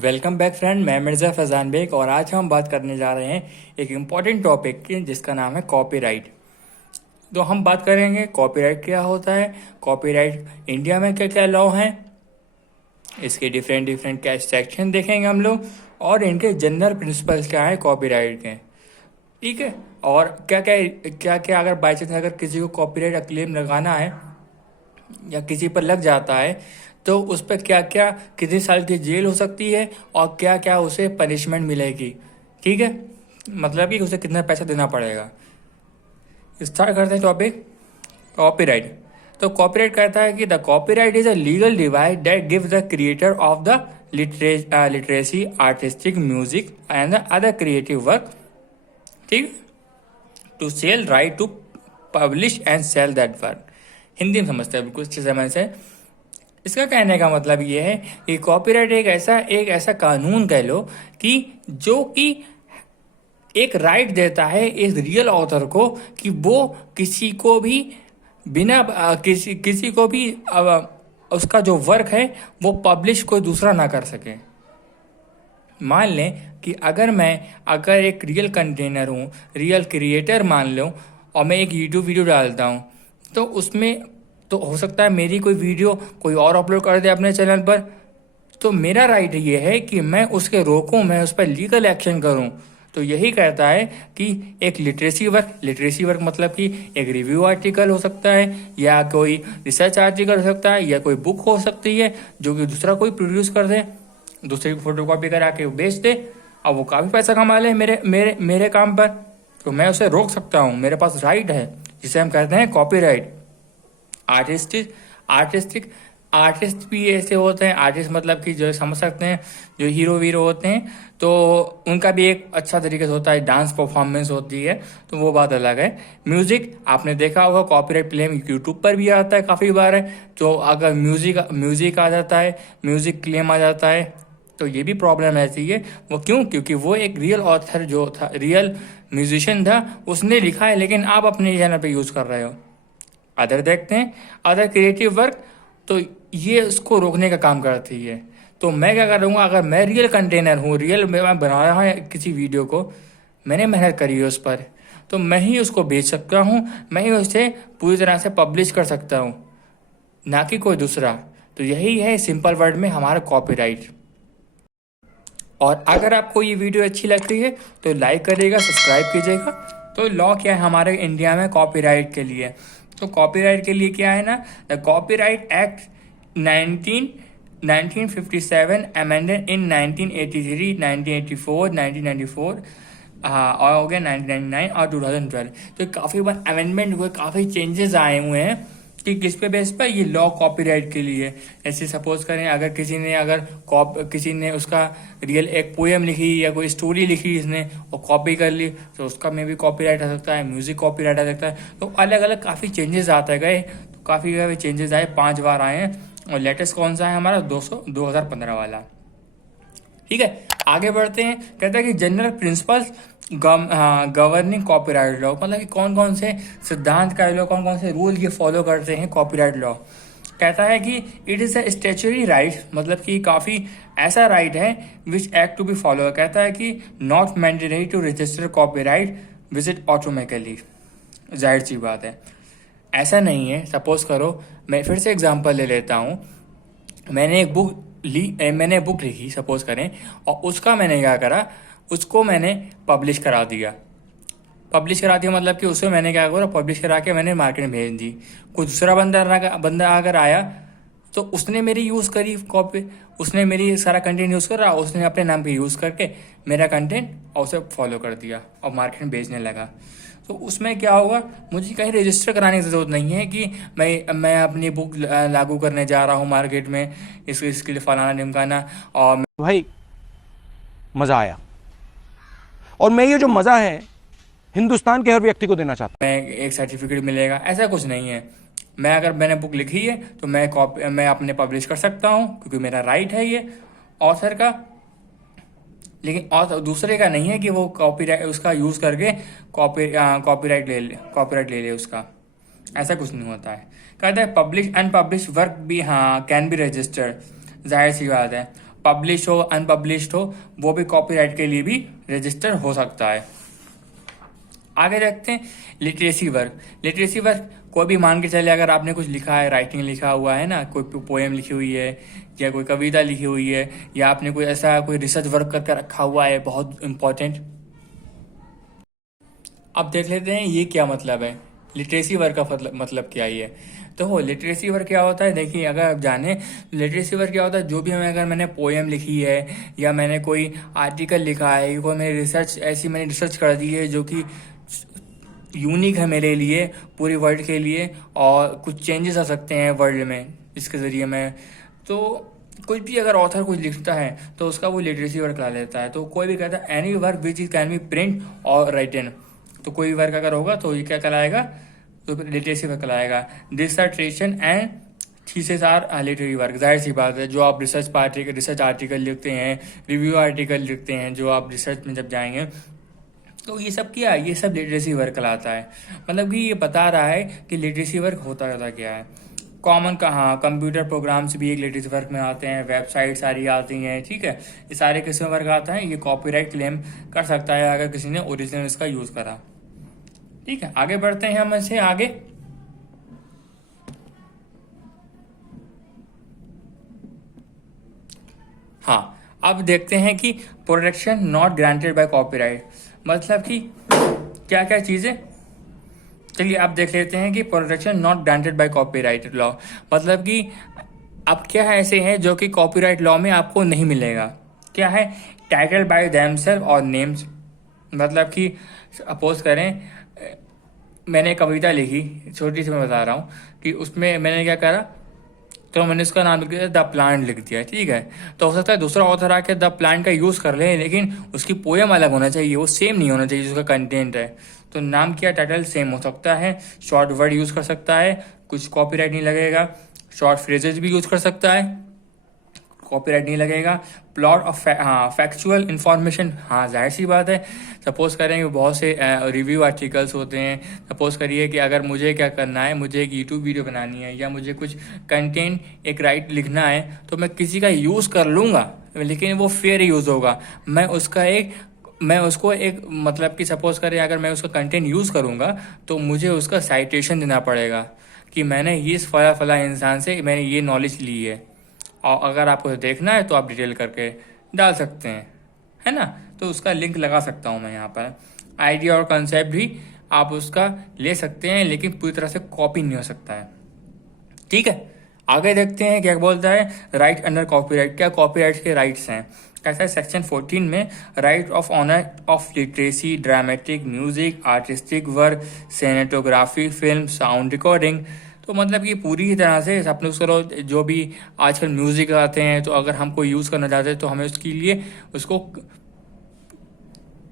Welcome back friend, मैं Mirza Faizan bag और आज हम बात करने जा रहे हैं एक इम्पॉर्टेंट टॉपिक की जिसका नाम है कॉपीराइट। तो हम बात करेंगे कॉपीराइट क्या होता है, कॉपीराइट इंडिया में क्या क्या लॉ हैं, इसके डिफरेंट डिफरेंट क्या सेक्शन देखेंगे हम लोग और इनके जनरल प्रिंसिपल्स क्या है कॉपीराइट के। ठीक है। और क्या क्या अगर बाई चांस अगर किसी को कॉपीराइट क्लेम लगाना है या किसी पर लग जाता है तो उस पर क्या क्या कितने साल की जेल हो सकती है और क्या क्या उसे पनिशमेंट मिलेगी। ठीक है, मतलब कि उसे कितना पैसा देना पड़ेगा। स्टार्ट करते हैं टॉपिक कॉपीराइट। तो कॉपीराइट कहता है कि the copyright is a legal device that gives the creator of the literacy artistic music and the other creative work, ठीक, to sell right to publish and sell that work. Hindi में समझते हैं बिल्कुल अच्छे समय से। इसका कहने का मतलब ये है कि कॉपीराइट एक ऐसा कानून कह लो कि जो कि एक राइट देता है इस रियल ऑथर को कि वो किसी को भी बिना किसी को भी उसका जो वर्क है वो पब्लिश कोई दूसरा ना कर सके। मान लें कि अगर एक रियल कंटेनर हूँ, रियल क्रिएटर मान लो, और मैं एक यूट्यूब वीडियो डालता हूँ तो उसमें तो हो सकता है मेरी कोई वीडियो कोई और अपलोड कर दे अपने चैनल पर, तो मेरा राइट ये है कि मैं उसके रोकूं, मैं उस पर लीगल एक्शन करूं। तो यही कहता है कि एक लिटरेसी वर्क मतलब कि एक रिव्यू आर्टिकल हो सकता है या कोई रिसर्च आर्टिकल हो सकता है या कोई बुक हो सकती है जो कि दूसरा कोई प्रोड्यूस कर दे, दूसरे की फोटो कॉपी करा के बेच दे और वो काफ़ी पैसा कमा ले मेरे मेरे मेरे काम पर, तो मैं उसे रोक सकता हूँ। मेरे पास राइट है जिसे हम कहते हैं कॉपीराइट। आर्टिस्टिक आर्टिस्ट भी ऐसे होते हैं, आर्टिस्ट मतलब कि जो समझ सकते हैं, जो हीरो वीरो होते हैं तो उनका भी एक अच्छा तरीके से होता है, डांस परफॉर्मेंस होती है, तो वो बात अलग है। म्यूजिक आपने देखा होगा कॉपीराइट क्लेम यूट्यूब पर भी आता है काफ़ी बार है, तो अगर म्यूजिक आ जाता है, म्यूजिक क्लेम आ जाता है तो ये भी प्रॉब्लम ऐसी है। वो क्यों? क्योंकि वो एक रियल ऑथर जो था, रियल म्यूजिशियन था, उसने लिखा है लेकिन आप अपने चैनल पे यूज़ कर रहे हो। अदर देखते हैं अदर क्रिएटिव वर्क, तो ये उसको रोकने का काम करती है। तो मैं क्या करूँगा, अगर मैं रियल कंटेनर हूँ, रियल मैं बना रहा हूँ किसी वीडियो को, मैंने मेहनत करी है उस पर, तो मैं ही उसको बेच सकता हूँ, मैं ही उसे पूरी तरह से पब्लिश कर सकता हूँ, ना कि कोई दूसरा। तो यही है सिंपल वर्ड में हमारा कॉपीराइट। और अगर आपको ये वीडियो अच्छी लगती है तो लाइक करिएगा, सब्सक्राइब कीजिएगा। तो लॉ क्या है हमारे इंडिया में कॉपीराइट के लिए? तो कॉपीराइट के लिए क्या है ना, the copyright act 1957 amended in 1983, 1984, 1994, हाँ, और हो गया 1999 और 2012। तो काफ़ी बार अमेंडमेंट हुए, काफ़ी चेंजेस आए हुए हैं कि किस पे बेस पर ये लॉ कॉपीराइट के लिए। ऐसे सपोज करें अगर किसी ने उसका रियल एक पोएम लिखी या कोई स्टोरी लिखी इसने और कॉपी कर ली तो उसका में भी कॉपीराइट आ सकता है, म्यूजिक कॉपीराइट आ सकता है। तो अलग अलग काफ़ी चेंजेस आते गए, तो काफ़ी चेंजेस आए, 5 बार आए हैं। और लेटेस्ट कौन सा है हमारा 2015 वाला। ठीक है, आगे बढ़ते हैं। कहता है कि general principles governing copyright law, मतलब कि कौन कौन से सिद्धांत का लॉ, कौन कौन से रूल ये फॉलो करते हैं कॉपीराइट लॉ। कहता है कि it is a statutory right, मतलब कि काफ़ी ऐसा राइट है which act to be follow. कहता है कि not mandatory to register copyright visit automatically. जाहिर सी बात है, ऐसा नहीं है। सपोज करो, मैं फिर से एग्जांपल ले लेता हूँ। मैंने बुक लिखी सपोज करें, और उसका मैंने क्या करा, उसको मैंने पब्लिश करा दिया मतलब कि उसको मैंने क्या करा, पब्लिश करा के मैंने मार्केट में भेज दी। कोई दूसरा बंदा अगर आया तो उसने मेरी यूज़ करी कॉपी, उसने मेरी सारा कंटेंट यूज़ करा, उसने अपने नाम पे यूज़ करके मेरा कंटेंट और उसे फॉलो कर दिया और मार्केट में बेचने लगा। तो उसमें क्या होगा, मुझे कहीं रजिस्टर कराने की ज़रूरत नहीं है कि मैं अपनी बुक लागू करने जा रहा हूँ मार्केट में, इसके लिए फलाना ढिमकाना। और भाई मज़ा आया, और मैं ये जो मज़ा है हिंदुस्तान के हर व्यक्ति को देना चाहता मैं एक सर्टिफिकेट मिलेगा, ऐसा कुछ नहीं है। मैंने बुक लिखी है तो मैं अपने पब्लिश कर सकता हूँ क्योंकि मेरा राइट है ये ऑथर का। लेकिन और दूसरे का नहीं है कि वो कॉपीराइट उसका यूज़ करके कॉपीराइट ले ले उसका, ऐसा कुछ नहीं होता है। कहता है पब्लिश अनपब्लिश वर्क भी, हाँ, कैन बी रजिस्टर्ड। जाहिर सी बात है, पब्लिश हो अनपब्लिश्ड हो, वो भी कॉपीराइट के लिए भी रजिस्टर हो सकता है। आगे देखते हैं लिटरेसी वर्क। लिटरेसी वर्क कोई भी मान के चले, अगर आपने कुछ लिखा है, राइटिंग लिखा हुआ है ना, कोई पोएम लिखी हुई है या कोई कविता लिखी हुई है, या आपने कोई ऐसा कोई रिसर्च वर्क करके रखा हुआ है बहुत इंपॉर्टेंट। अब देख लेते हैं ये क्या मतलब है, लिटरेसी वर्क का मतलब क्या ही है। तो लिटरेसी वर्क क्या होता है, देखिए अगर आप जाने लिटरेसी वर्क क्या होता है, जो भी हमें, अगर मैंने पोएम लिखी है या मैंने कोई आर्टिकल लिखा है, कोई मैंने रिसर्च कर दी है जो कि यूनिक है मेरे लिए, पूरी वर्ल्ड के लिए, और कुछ चेंजेस आ सकते हैं वर्ल्ड में इसके ज़रिए में, तो कुछ भी अगर ऑथर कुछ लिखता है तो उसका वो लिटरेसी वर्क ला लेता है। तो कोई भी कहता है any work which is can be print और राइटन, तो कोई वर्क अगर होगा तो ये क्या कहलाएगा, तो लिटरेसी वर्क कहलाएगा। Dissertation and thesis are literary work. जाहिर सी बात है, जो आप रिसर्च आर्टिकल लिखते हैं, रिव्यू आर्टिकल लिखते हैं, जो आप रिसर्च में जब जाएंगे तो ये सब क्या है, ये सब लिटरेसी वर्क कहलाता है। मतलब कि ये बता रहा है कि लिटरेसी वर्क होता क्या है। कॉमन कहाँ, कंप्यूटर प्रोग्राम्स भी एक लिटरेसी वर्क में आते हैं, वेबसाइट सारी आती हैं, ठीक है, ये सारे किस में वर्क आता है, ये कॉपीराइट क्लेम कर सकता है अगर किसी ने ओरिजिनल इसका यूज करा। ठीक है, आगे बढ़ते हैं हम इससे आगे। हाँ, अब देखते हैं कि protection not granted by copyright, मतलब कि क्या क्या चीजें। चलिए अब देख लेते हैं कि protection not granted by copyright law, मतलब कि अब क्या है ऐसे हैं जो कि कॉपीराइट लॉ में आपको नहीं मिलेगा। क्या है, टाइटल बाय देमसेल्फ और नेम्स, मतलब कि अपोज करें मैंने कविता लिखी, छोटी सी मैं बता रहा हूँ कि उसमें मैंने क्या करा, तो मैंने उसका नाम लिख दिया द प्लांट लिख दिया, ठीक है। तो हो सकता है दूसरा ऑथर आके द प्लांट का यूज कर ले, लेकिन उसकी पोएम अलग होना चाहिए, वो सेम नहीं होना चाहिए जिसका कंटेंट है। तो नाम क्या, टाइटल सेम हो सकता है, शॉर्ट वर्ड यूज कर सकता है, कुछ कॉपीराइट नहीं लगेगा, शॉर्ट फ्रेजेस भी यूज कर सकता है, कॉपीराइट नहीं लगेगा। प्लॉट ऑफ फैक्चुअल इंफॉर्मेशन, हाँ जाहिर सी बात है, सपोज करें कि बहुत से रिव्यू आर्टिकल्स होते हैं, सपोज करिए कि अगर मुझे क्या करना है, मुझे एक यूट्यूब वीडियो बनानी है या मुझे कुछ कंटेंट एक राइट लिखना है, तो मैं किसी का यूज़ कर लूँगा, लेकिन वो फेयर यूज़ होगा। मैं उसको एक मतलब कि सपोज करें अगर मैं उसका कंटेंट यूज़ करूँगा तो मुझे उसका साइटेशन देना पड़ेगा कि मैंने ये फला इंसान से मैंने ये नॉलेज ली है, और अगर आपको देखना है तो आप डिटेल करके डाल सकते हैं, है ना। तो उसका लिंक लगा सकता हूँ मैं यहाँ पर। आइडिया और कंसेप्ट भी आप उसका ले सकते हैं, लेकिन पूरी तरह से कॉपी नहीं हो सकता है, ठीक है। आगे देखते हैं क्या बोलता है, राइट अंडर कॉपीराइट, क्या कॉपीराइट के राइट्स हैं। कैसा है, सेक्शन 14 में right of honour of literacy, dramatic, music, artistic work, cinematography, film, sound recording. तो मतलब कि पूरी तरह से अपने करो, जो भी आजकल म्यूजिक आते हैं, तो अगर हमको यूज़ करना चाहते हैं तो हमें उसके लिए उसको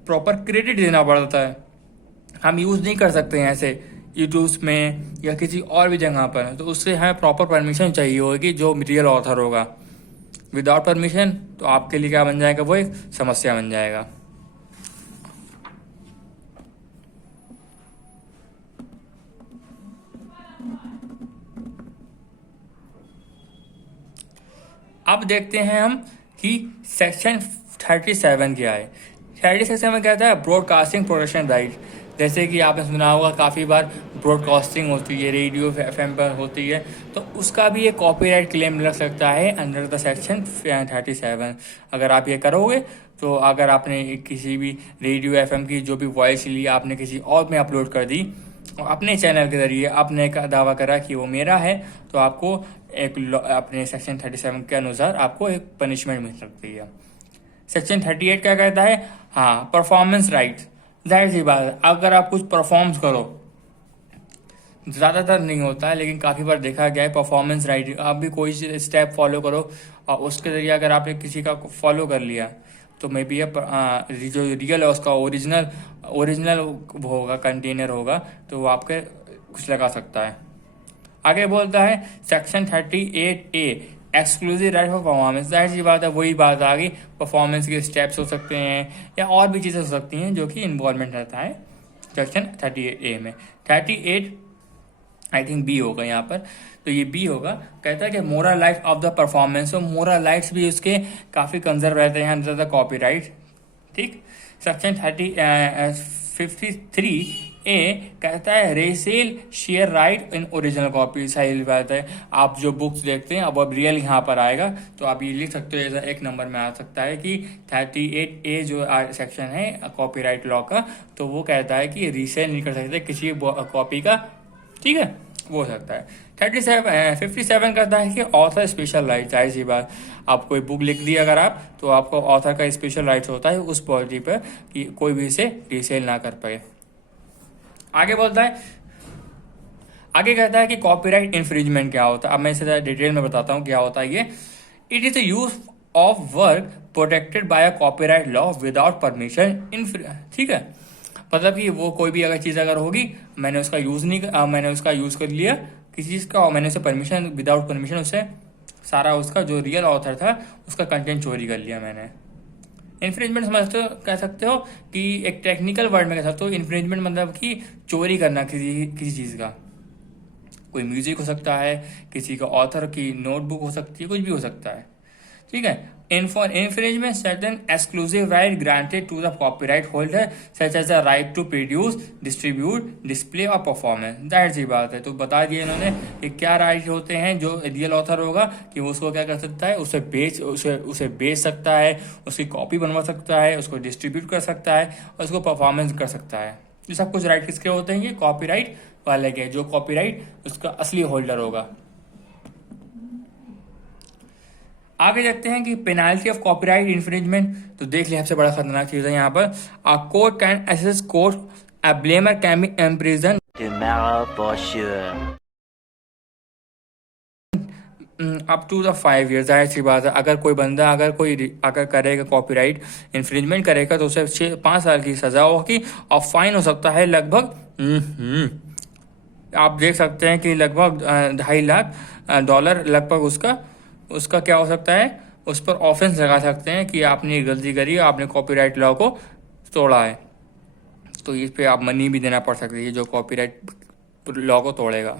प्रॉपर क्रेडिट देना पड़ता है। हम यूज़ नहीं कर सकते हैं ऐसे यूट्यूब में या किसी और भी जगह पर, तो उससे हमें प्रॉपर परमिशन चाहिए होगी जो रियल ऑथर होगा। विदाउट परमिशन तो आपके लिए क्या बन जाएगा, वो एक समस्या बन जाएगा। अब देखते हैं हम कि सेक्शन 37 क्या है। 37 में कहता है ब्रॉडकास्टिंग प्रोडक्शन राइट। जैसे कि आपने सुना होगा काफ़ी बार ब्रॉडकास्टिंग होती है, रेडियो FM पर होती है, तो उसका भी एक कॉपीराइट क्लेम लग सकता है अंडर द सेक्शन 37। अगर आप ये करोगे तो अगर आपने किसी भी रेडियो FM की जो भी वॉइस ली आपने किसी और में अपलोड कर दी और अपने चैनल के जरिए आपने का दावा करा कि वो मेरा है, तो आपको एक अपने सेक्शन 37 के अनुसार आपको एक पनिशमेंट मिल सकती है। सेक्शन 38 क्या कहता है, हाँ परफॉर्मेंस राइट। जाहिर सी बात है, अगर आप कुछ परफॉर्म्स करो, ज़्यादातर नहीं होता है लेकिन काफ़ी बार देखा गया है परफॉर्मेंस राइट, आप भी कोई स्टेप फॉलो करो और उसके ज़रिए अगर आपने किसी का फॉलो कर लिया तो मे बी जो रियल है उसका ओरिजिनल होगा, कंटेनर होगा, तो वो आपके कुछ लगा सकता है। आगे बोलता है section 38A exclusive right for performance. जाहिर सी बात है, वही बात आ गई, परफॉर्मेंस के स्टेप्स हो सकते हैं या और भी चीज़ें हो सकती हैं जो कि इन्वॉल्वमेंट रहता है सेक्शन 38A में। 38 आई थिंक B होगा यहाँ पर। तो ये बी होगा। कहता है कि moral right of the performance, तो मोरल राइट्स भी उसके काफ़ी कंजर्व रहते हैं अंडर द कॉपीराइट। ठीक। सेक्शन 53A कहता है resale share right in original copy. सही बात है, आप जो बुक्स देखते हैं अब रियल यहाँ पर आएगा, तो आप ये लिख सकते हो ऐसा एक नंबर में आ सकता है कि 38A जो सेक्शन है कॉपीराइट लॉ का, तो वो कहता है कि रीसेल नहीं कर सकते किसी कॉपी का। ठीक है, वो हो सकता है। 57 कहता है कि ऑथर स्पेशल राइट। जाहिर सी बात, आप कोई बुक लिख दी अगर आप, तो आपको ऑथर का स्पेशल राइट्स होता है उस प्रॉपर्टी पर कि कोई भी इसे रीसेल ना कर पाए। आगे बोलता है, आगे कहता है कि कॉपीराइट इन्फ्रिंजमेंट क्या होता है। अब मैं इसे डिटेल में बताता हूँ क्या होता है ये। It is the use of work protected by a copyright law without permission. ठीक है, मतलब कि वो कोई भी अगर चीज़ अगर होगी, मैंने उसका यूज़ कर लिया किसी चीज़ का, और मैंने उसे परमिशन विदाउट परमिशन उससे सारा उसका जो रियल ऑथर था उसका कंटेंट चोरी कर लिया मैंने। इन्फ्रिंजमेंट समझते हो, कह सकते हो कि एक टेक्निकल वर्ड में कह सकते हो इन्फ्रिंजमेंट मतलब कि चोरी करना किसी चीज़ का। कोई म्यूजिक हो सकता है, किसी का ऑथर की नोटबुक हो सकती है, कुछ भी हो सकता है। ठीक है। For infringement certain exclusive right granted to the copyright holder such as the right to produce, distribute, display और परफॉर्मेंस। जाहिर सी बात है, तो बता दिया इन्होंने कि क्या राइट होते हैं जो रियल ऑथर होगा कि वो उसको क्या कर सकता है, उसे बेच सकता है, उसकी कॉपी बनवा सकता है, उसको डिस्ट्रीब्यूट कर सकता है और उसको परफॉर्मेंस कर सकता है। ये सब कुछ राइट किसके होते हैं, ये कॉपीराइट वाले के, जो कॉपीराइट उसका असली होल्डर होगा। आगे देखते हैं कि पेनाल्टी ऑफ कॉपीराइट इन्फ्रिंजमेंट। तो देख लिया, सबसे बड़ा खतरनाक चीज है यहाँ पर। A court can assess court, a blamer can be imprison tomorrow for sure. Up to the 5 years। जाहिर सी बात है, अगर कोई बंदा अगर करेगा कॉपीराइट इन्फ्रिंजमेंट करेगा तो उसे 5 साल की सजा होगी और फाइन हो सकता है लगभग आप देख सकते हैं कि लगभग $2.5 लाख लगभग उसका क्या हो सकता है, उस पर ऑफेंस लगा सकते हैं कि आपने गलती करी, आपने कॉपीराइट लॉ को तोड़ा है, तो इस पे आप मनी भी देना पड़ सकती है जो कॉपीराइट लॉ को तोड़ेगा।